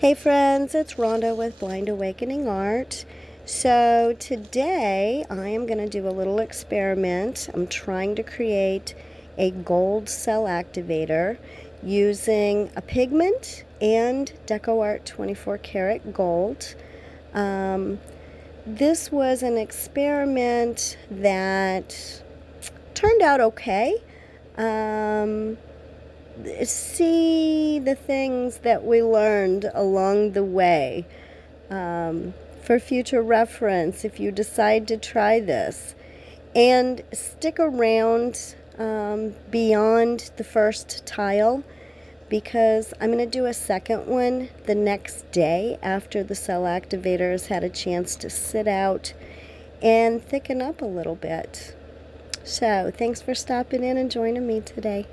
Hey friends, it's Rhonda with Blind Awakening Art. So today I am going to do a little experiment. I'm trying to create a gold cell activator using a pigment and DecoArt 24 karat gold. This was an experiment that turned out okay. See the things that we learned along the way for future reference if you decide to try this. And stick around beyond the first tile, because I'm going to do a second one the next day after the cell activator has had a chance to sit out and thicken up a little bit. So thanks for stopping in and joining me today.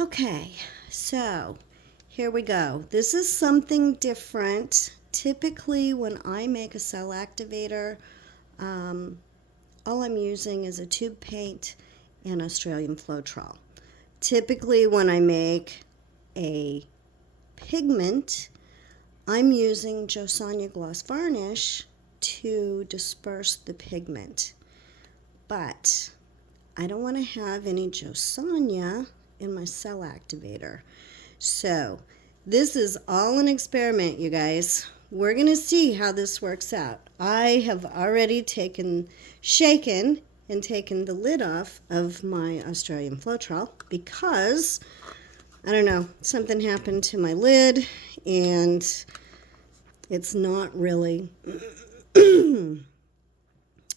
Okay, so here we go. This is something different. Typically when I make a cell activator, all I'm using is a tube paint and Australian Floetrol. Typically when I make a pigment, I'm using Josanya gloss varnish to disperse the pigment. But I don't want to have any Josanya in my cell activator. So this is all an experiment, you guys. We're going to see how this works out. I have already shaken and taken the lid off of my Australian Floetrol because, I don't know, something happened to my lid and it's not really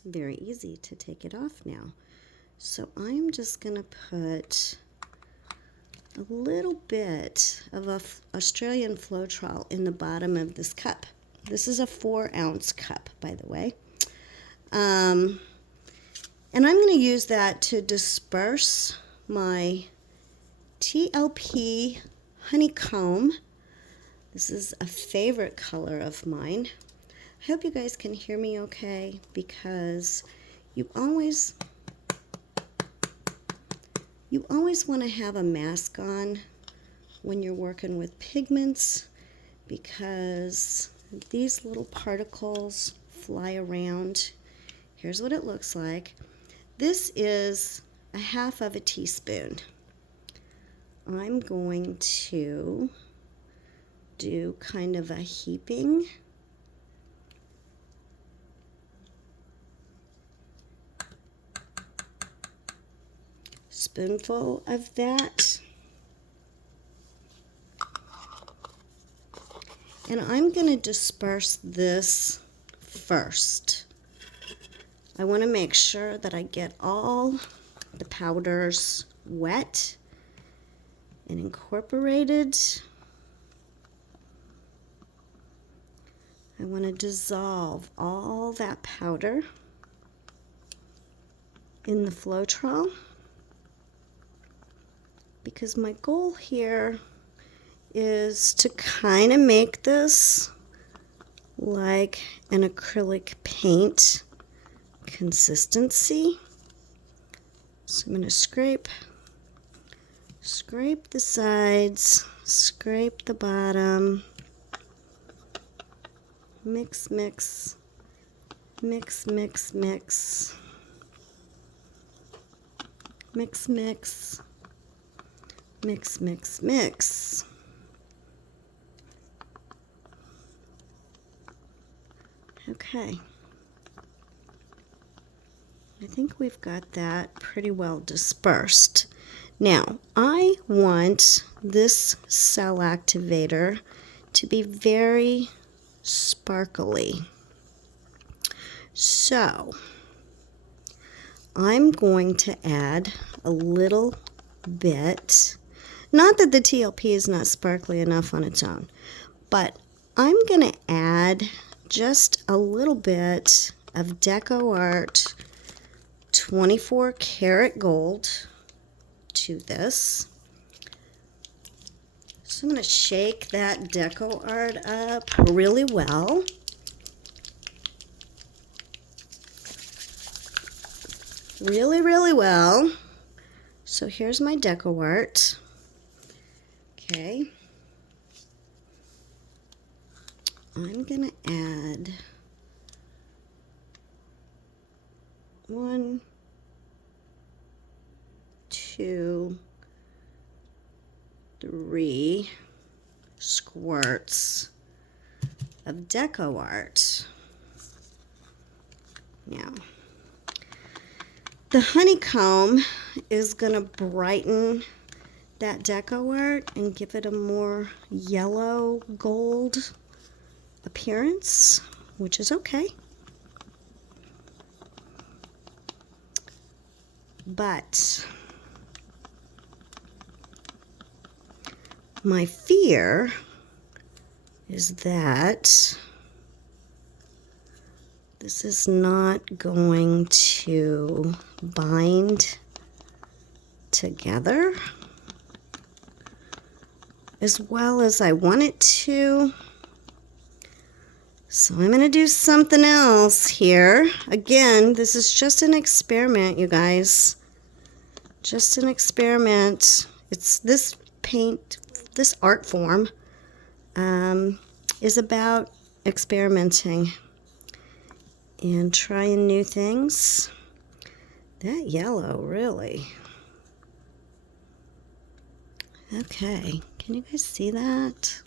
very easy to take it off now. So I'm just going to put a little bit of Australian Floetrol in the bottom of this cup. This is a 4-ounce cup, by the way. And I'm going to use that to disperse my TLP honeycomb. This is a favorite color of mine. I hope you guys can hear me okay, because you always want to have a mask on when you're working with pigments, because these little particles fly around. Here's what it looks like. This is a half of a teaspoon. I'm going to do kind of a heaping. Spoonful of that. And I'm going to disperse this first. I want to make sure that I get all the powders wet and incorporated. I want to dissolve all that powder in the Floetrol, because my goal here is to kind of make this like an acrylic paint consistency. So I'm going to scrape the sides, scrape the bottom, mix, mix, mix, mix, mix, mix, mix, mix, mix, mix. Okay. I think we've got that pretty well dispersed. Now, I want this cell activator to be very sparkly. So, I'm going to add a little bit. Not that the TLP is not sparkly enough on its own, but I'm going to add just a little bit of DecoArt 24 karat gold to this. So I'm going to shake that DecoArt up really well. really, really well. So here's my deco art. Okay. I'm gonna add 1, 2, 3 squirts of deco art. Now, the honeycomb is gonna brighten that deco art and give it a more yellow gold appearance, which is okay. But my fear is that this is not going to bind together as well as I want it to. So I'm going to do something else here. Again, this is just an experiment, you guys. Just an experiment. It's this paint, this art form is about experimenting and trying new things. That yellow, really. Okay, can you guys see that?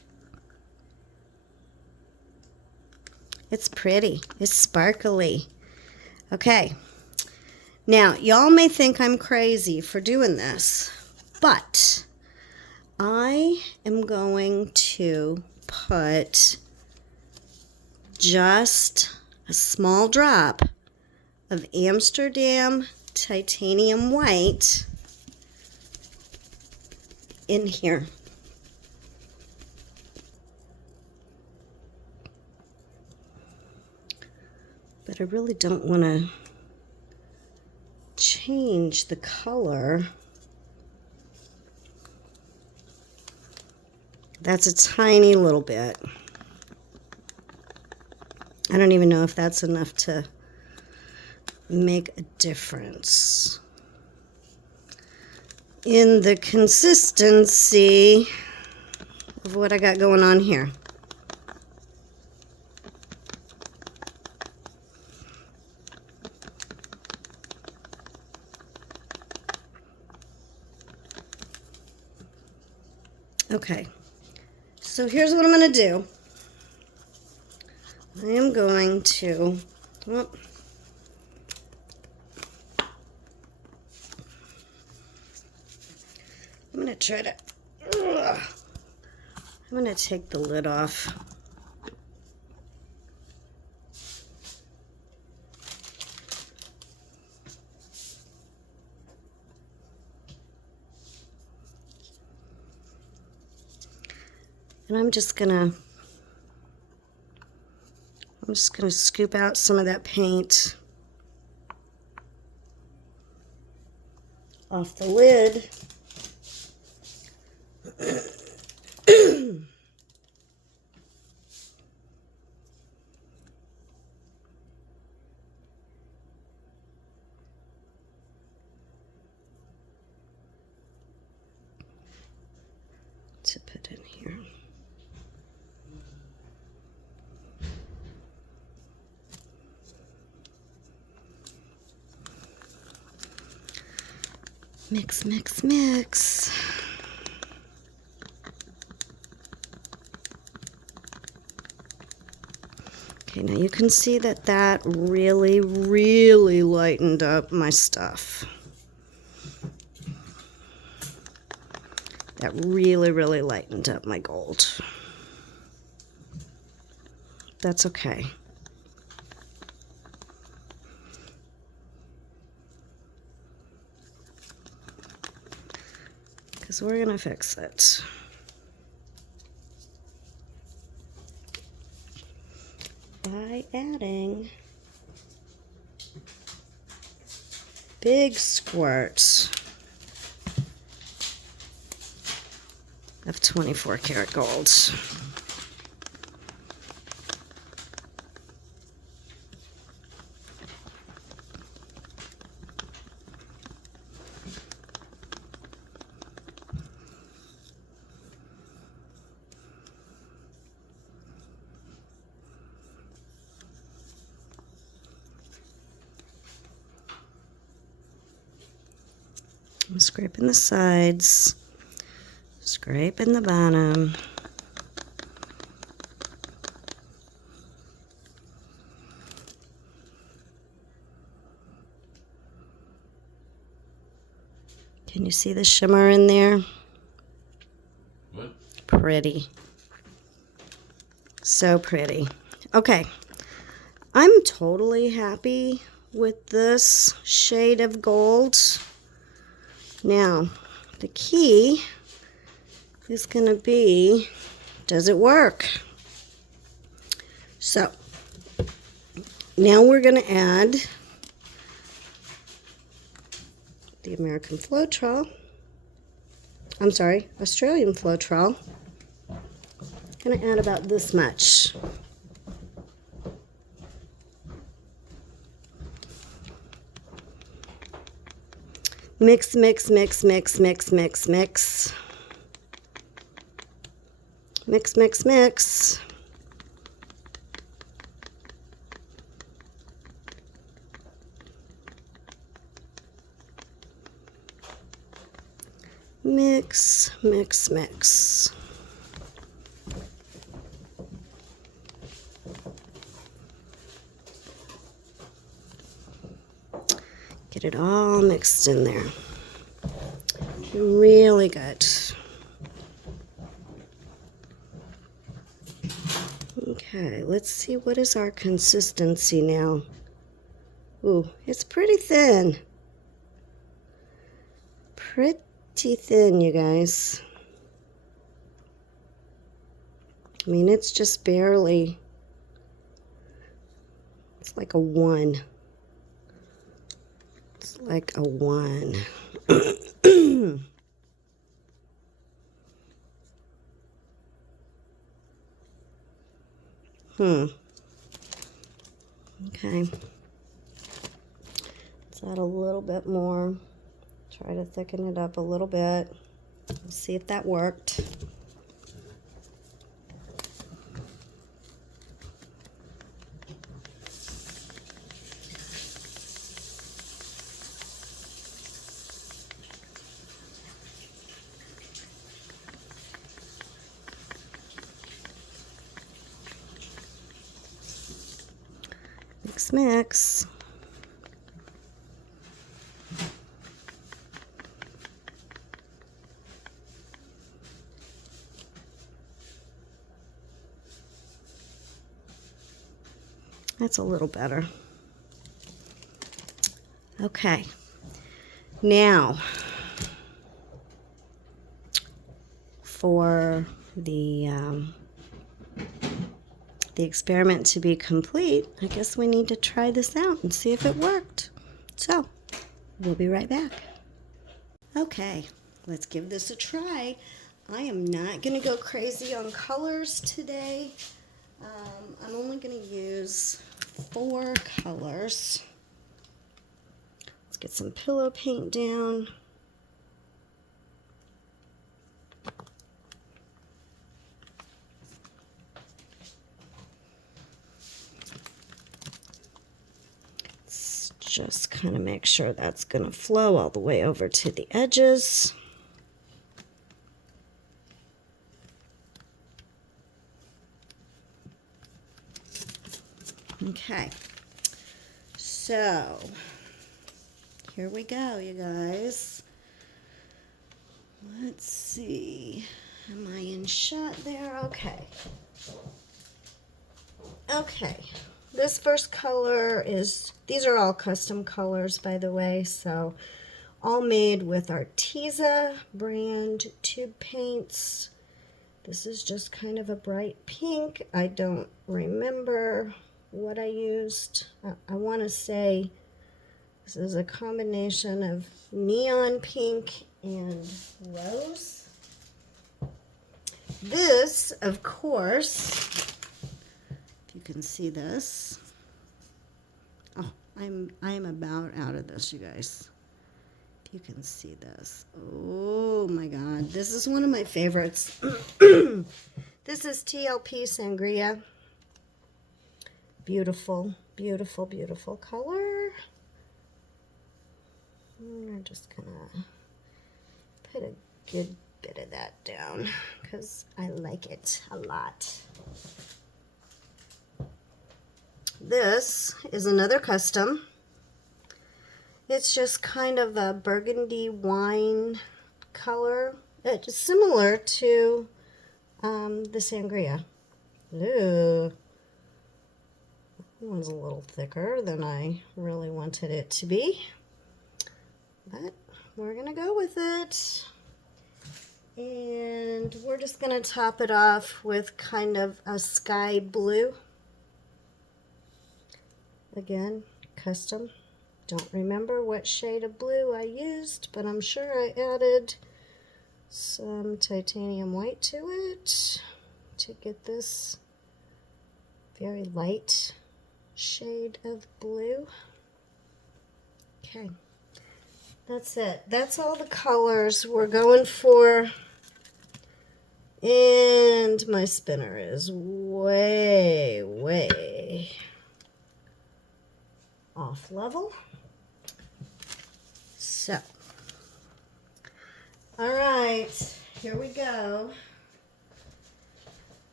It's pretty. It's sparkly. Okay. Now, y'all may think I'm crazy for doing this, but I am going to put just a small drop of Amsterdam titanium white in here. But I really don't want to change the color. That's a tiny little bit. I don't even know if that's enough to make a difference in the consistency of what I got going on here. Okay, so here's what I'm going to do. I am going to, well, I'm going to try to, I'm going to take the lid off. And I'm just gonna scoop out some of that paint off the lid. To put in here. Mix, mix, mix. Okay, now you can see that that really, really lightened up my stuff. That really, really lightened up my gold. That's okay. Because we're going to fix it. By adding big squirts of 24 karat gold. I'm scraping the sides, scraping the bottom. Can you see the shimmer in there? What? Pretty. So pretty. Okay. I'm totally happy with this shade of gold. Now, the key is going to be, does it work? So, now we're going to add the American Floetrol. I'm sorry, Australian Floetrol. Going to add about this much. Mix, mix, mix, mix, mix, mix, mix. Mix, mix, mix. Mix, mix, mix. Get it all mixed in there. Really good. Okay, let's see, what is our consistency now? Ooh, it's pretty thin. Pretty thin, you guys. I mean, it's just barely, it's like a 1. It's like a 1. Okay. Let's add a little bit more. Try to thicken it up a little bit. Let's see if that worked. Mix, mix. That's a little better. Okay. Now, for the experiment to be complete, I guess we need to try this out and see if it worked. So, we'll be right back. Okay, let's give this a try. I am not going to go crazy on colors today. I'm only going to use 4 colors. Let's get some pillow paint down. Let's just kind of make sure that's going to flow all the way over to the edges. Okay, so here we go, you guys. Let's see. Am I in shot there? Okay. Okay. This first color is, these are all custom colors, by the way, so all made with Arteza brand tube paints. This is just kind of a bright pink. I don't remember what I used. I want to say this is a combination of neon pink and rose. This, of course, if you can see this. Oh, I'm about out of this, you guys. If you can see this. Oh my God, this is one of my favorites. This is TLP Sangria. Beautiful, beautiful, beautiful color. We're just gonna Put a good bit of that down because I like it a lot. This is another custom. It's just kind of a burgundy wine color. It's similar to the sangria. Ooh, that one's a little thicker than I really wanted it to be, but we're gonna go with it. And we're just gonna top it off with kind of a sky blue. Again, custom. Don't remember what shade of blue I used, but I'm sure I added some titanium white to it to get this very light shade of blue. Okay, that's it. That's all the colors we're going for. And my spinner is way off level. So, all right, here we go.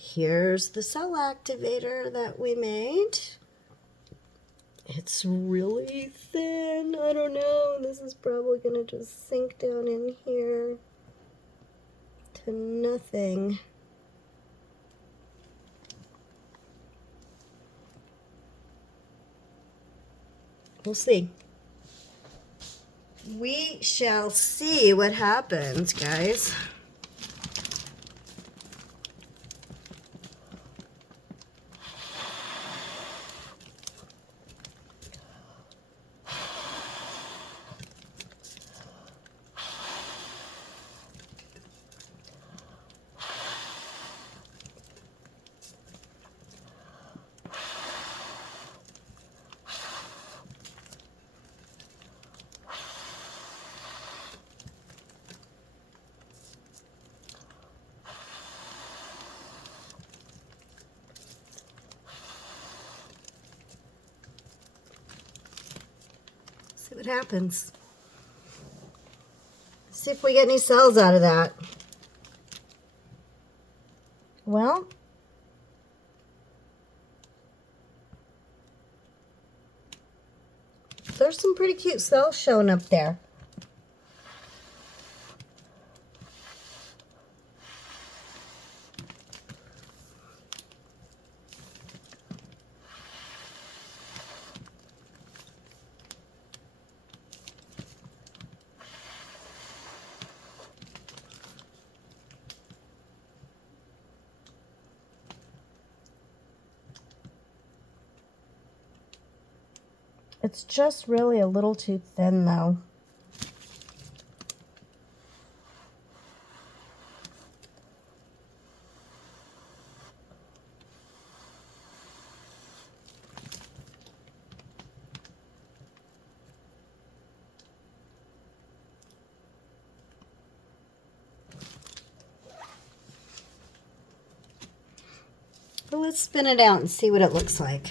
Here's the cell activator that we made. It's really thin. I don't know. This is probably going to just sink down in here to nothing. We'll see. We shall see what happens, guys. See what happens. See if we get any cells out of that. Well, there's some pretty cute cells showing up there. It's just really a little too thin, though. But let's spin it out and see what it looks like.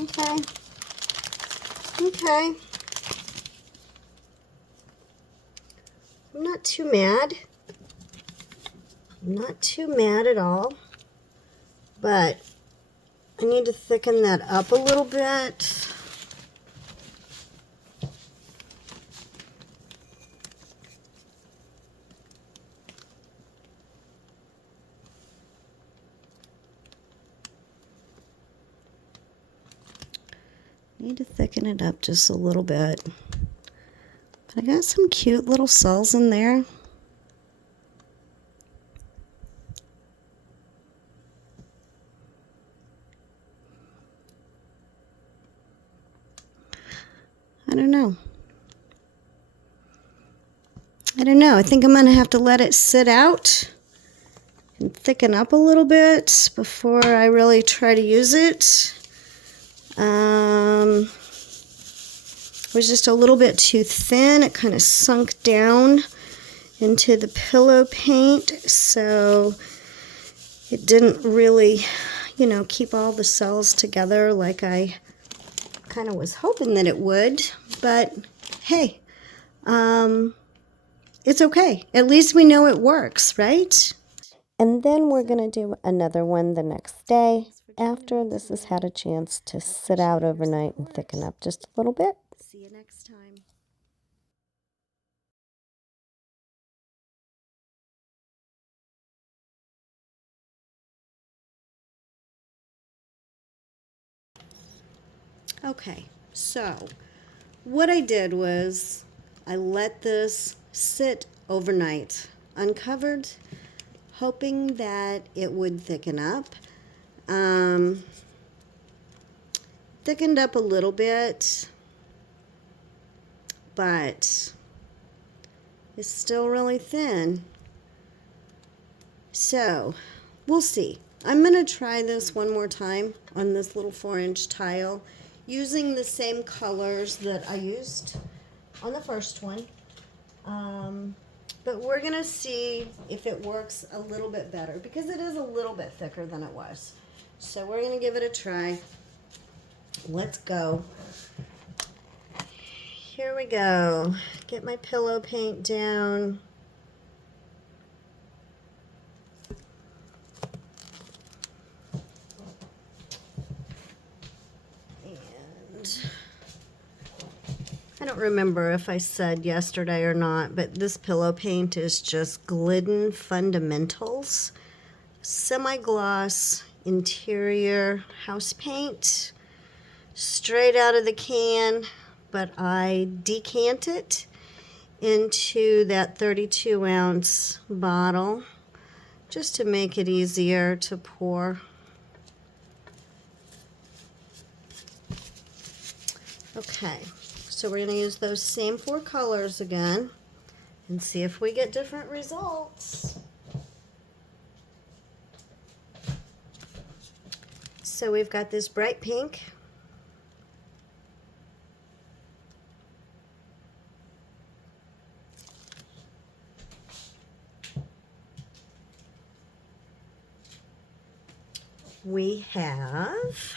Okay. Okay. I'm not too mad. I'm not too mad at all. But I need to thicken that up a little bit. Need to thicken it up just a little bit. But I got some cute little cells in there. I don't know. I think I'm going to have to let it sit out and thicken up a little bit before I really try to use it. It was just a little bit too thin. It kind of sunk down into the pillow paint, so it didn't really, keep all the cells together like I kind of was hoping that it would. But hey, it's okay. At least we know it works, right? And then we're going to do another one the next day after this has had a chance to sit out overnight and thicken up just a little bit. See you next time. Okay, so what I did was I let this sit overnight uncovered, hoping that it would thicken up. Thickened up a little bit, but it's still really thin. So we'll see. I'm going to try this one more time on this little 4-inch tile using the same colors that I used on the first one. But we're going to see if it works a little bit better because it is a little bit thicker than it was. So we're going to give it a try. Let's go. Here we go. Get my pillow paint down. I don't remember if I said yesterday or not, but this pillow paint is just Glidden Fundamentals semi-gloss interior house paint, straight out of the can, but I decant it into that 32-ounce bottle just to make it easier to pour. Okay. So we're going to use those same 4 colors again and see if we get different results. So we've got this bright pink. We have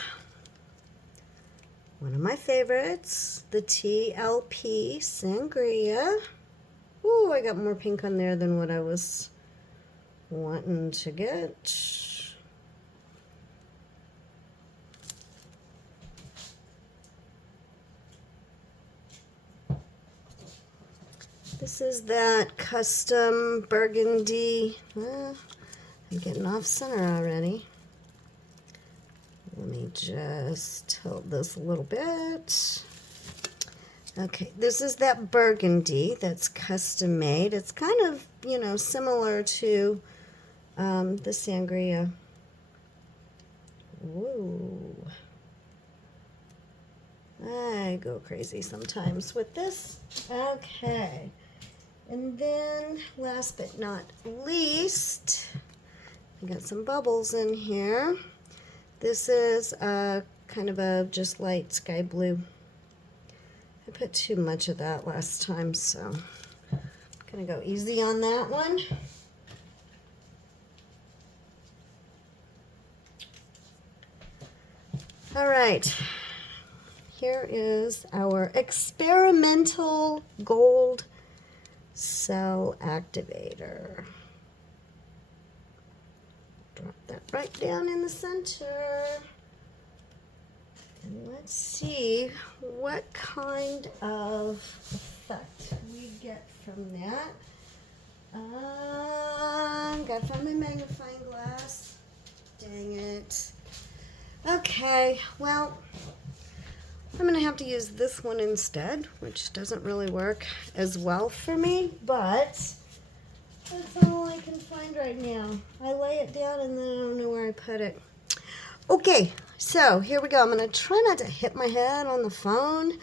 one of my favorites, the TLP Sangria. Ooh, I got more pink on there than what I was wanting to get. This is that custom burgundy. I'm getting off center already. Let me just tilt this a little bit. Okay, this is that burgundy that's custom made. It's kind of, similar to the Sangria. Ooh. I go crazy sometimes with this. Okay. And then, last but not least, I got some bubbles in here. This is kind of a just light sky blue. I put too much of that last time, so I'm going to go easy on that one. All right. Here is our experimental gold cell activator. Drop that right down in the center. And let's see what kind of effect we get from that. Got from my magnifying glass. Dang it. Okay, well, I'm going to have to use this one instead, which doesn't really work as well for me, but that's all I can find right now. I lay it down and then I don't know where I put it. Okay, so here we go. I'm going to try not to hit my head on the phone.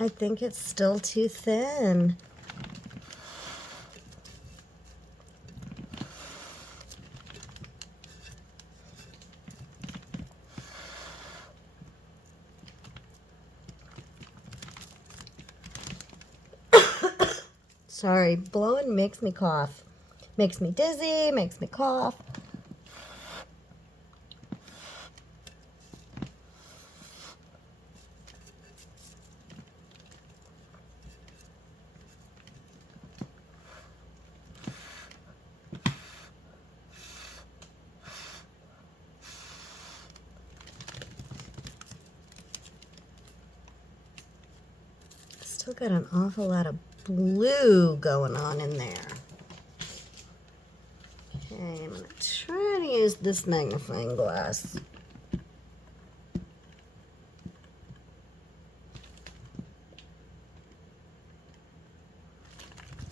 I think it's still too thin. Sorry, blowing makes me cough. Makes me dizzy, makes me cough. Still got an awful lot of blue going on in there. Okay, I'm going to try to use this magnifying glass.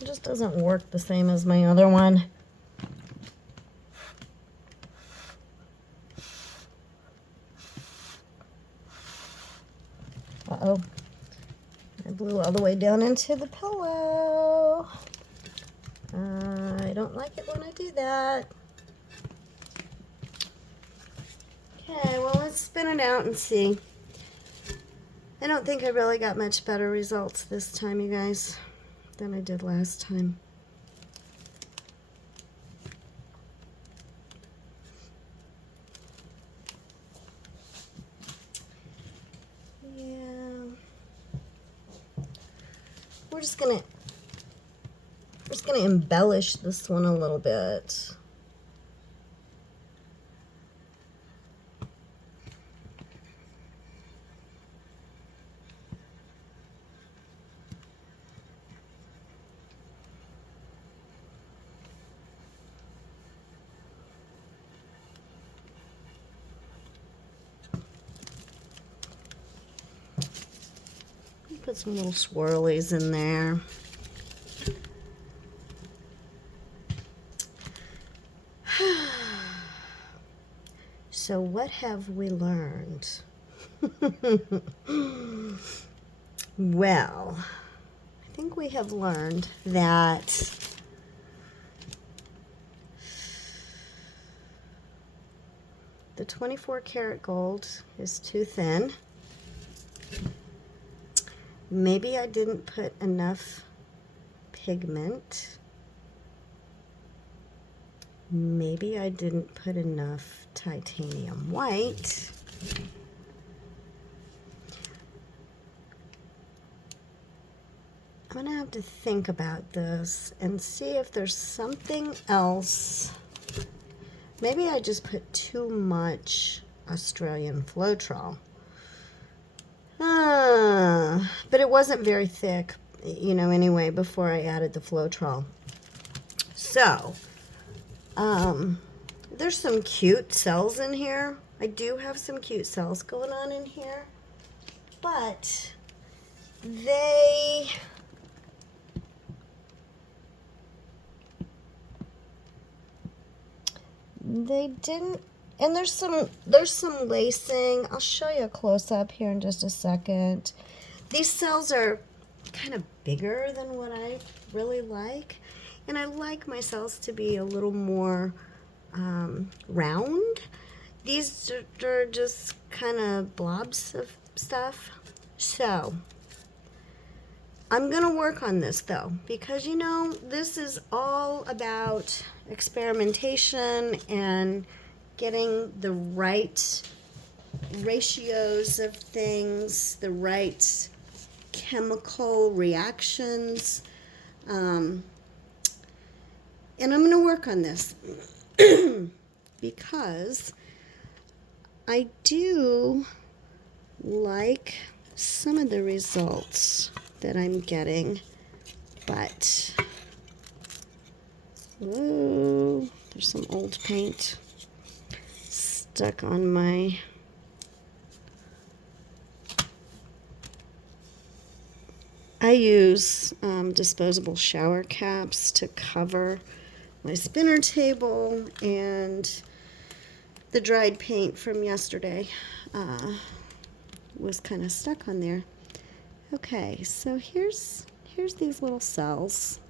It just doesn't work the same as my other one. Uh-oh. I blew all the way down into the pillow. I don't like it when I do that. Okay, well, let's spin it out and see. I don't think I really got much better results this time, you guys, than I did last time. Yeah. We're just gonna embellish this one a little bit. Put some little swirlies in there. So what have we learned? Well, I think we have learned that the 24 karat gold is too thin. Maybe I didn't put enough pigment. Maybe I didn't put enough titanium white. I'm gonna have to think about this and see if there's something else. Maybe I just put too much Australian Floetrol. But it wasn't very thick, you know, anyway, before I added the Floetrol. So, there's some cute cells in here. I do have some cute cells going on in here, but they didn't. And there's some lacing. I'll show you a close-up here in just a second. These cells are kind of bigger than what I really like. And I like my cells to be a little more round. These are just kind of blobs of stuff. So I'm going to work on this, though, because, you know, this is all about experimentation and getting the right ratios of things, the right chemical reactions. And I'm going to work on this because I do like some of the results that I'm getting, but whoa, there's some old paint stuck on my I use disposable shower caps to cover my spinner table, and the dried paint from yesterday was kind of stuck on there. Okay, so here's these little cells.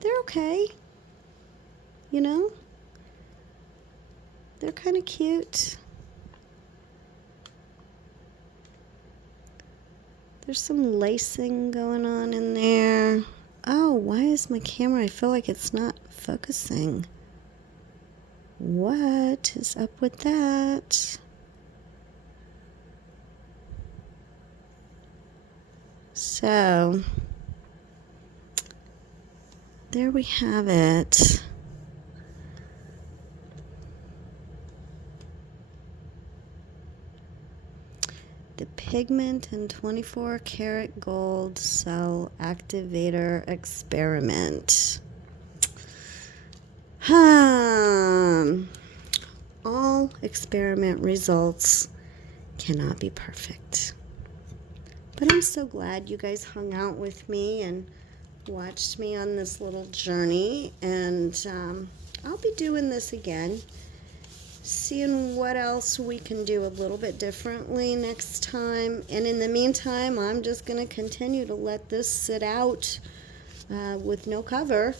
They're okay, you know? They're kind of cute. There's some lacing going on in there. Oh, why is my camera? I feel like it's not focusing. What is up with that? So, there we have it. The pigment and 24 karat gold cell activator experiment. All experiment results cannot be perfect. But I'm so glad you guys hung out with me and watched me on this little journey. And I'll be doing this again, seeing what else we can do a little bit differently next time. And in the meantime, I'm just going to continue to let this sit out with no cover.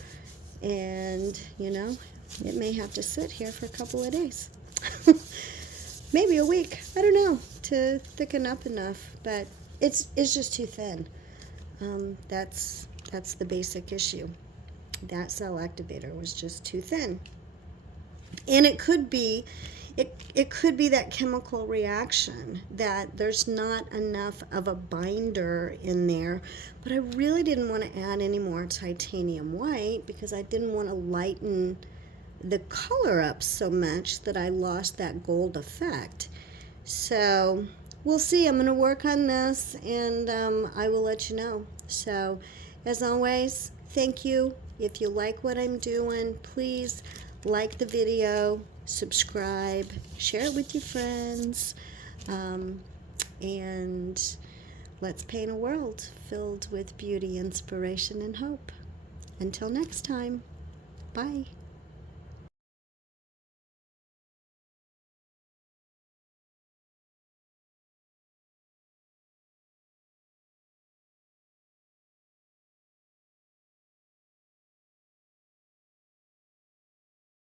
And, you know, it may have to sit here for a couple of days. Maybe a week. I don't know, to thicken up enough. But it's just too thin. That's the basic issue. That cell activator was just too thin. And it could be that chemical reaction, that there's not enough of a binder in there. But I really didn't want to add any more titanium white because I didn't want to lighten the color up so much that I lost that gold effect. So we'll see. I'm going to work on this, and I will let you know. So as always, thank you. If you like what I'm doing, please like the video, subscribe, share it with your friends, and let's paint a world filled with beauty, inspiration, and hope. Until next time, bye.